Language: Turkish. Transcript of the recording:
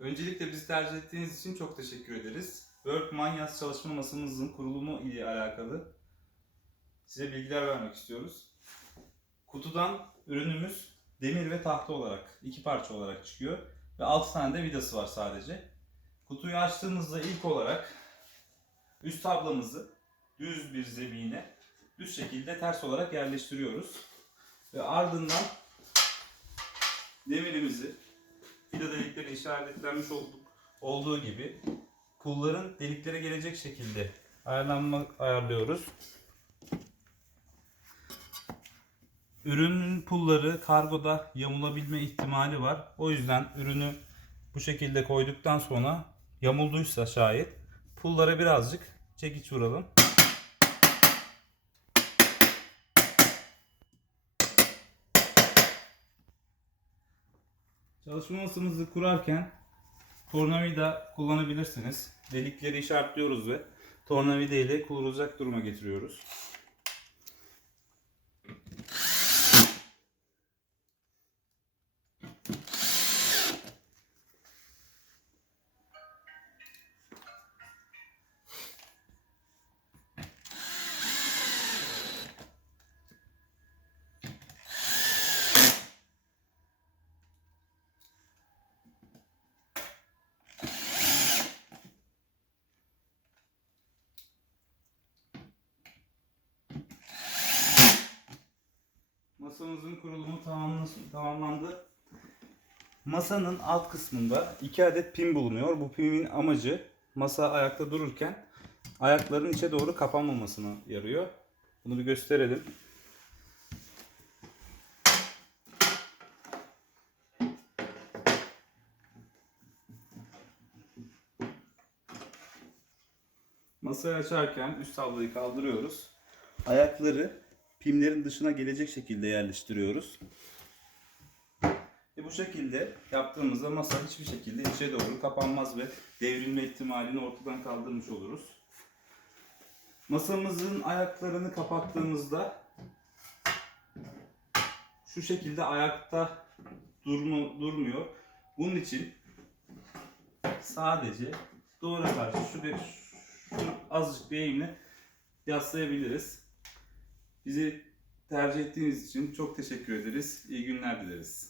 Öncelikle bizi tercih ettiğiniz için çok teşekkür ederiz. Work Manyas çalışma masamızın kurulumu ile alakalı size bilgiler vermek istiyoruz. Kutudan ürünümüz demir ve tahta olarak, iki parça olarak çıkıyor. Ve 6 tane de vidası var sadece. Kutuyu açtığımızda ilk olarak üst tablamızı düz bir zemine düz şekilde ters olarak yerleştiriyoruz. Ve ardından demirimizi vida delikleri işaretlenmiş olduk, olduğu gibi pulların deliklere gelecek şekilde ayarlanma ayarlıyoruz. Ürünün pulları kargoda yamulabilme ihtimali var. O yüzden ürünü bu şekilde koyduktan sonra yamulduysa şayet pullara birazcık çekiç vuralım. Çalışma masamızı kurarken tornavida kullanabilirsiniz. Delikleri işaretliyoruz ve tornavida ile kurulacak duruma getiriyoruz. Masamızın kurulumu tamamlandı. Masanın alt kısmında iki adet pin bulunuyor. Bu pinin amacı masa ayakta dururken ayakların içe doğru kapanmamasına yarıyor. Bunu bir gösterelim. Masayı açarken üst tablayı kaldırıyoruz. Ayakları pimlerin dışına gelecek şekilde yerleştiriyoruz. E bu şekilde yaptığımızda masa hiçbir şekilde içe doğru kapanmaz ve devrilme ihtimalini ortadan kaldırmış oluruz. Masamızın ayaklarını kapattığımızda şu şekilde ayakta durmu, durmuyor. Bunun için sadece duvara karşı şuraya şunu azıcık bir eğimle yaslayabiliriz. Bizi tercih ettiğiniz için çok teşekkür ederiz. İyi günler dileriz.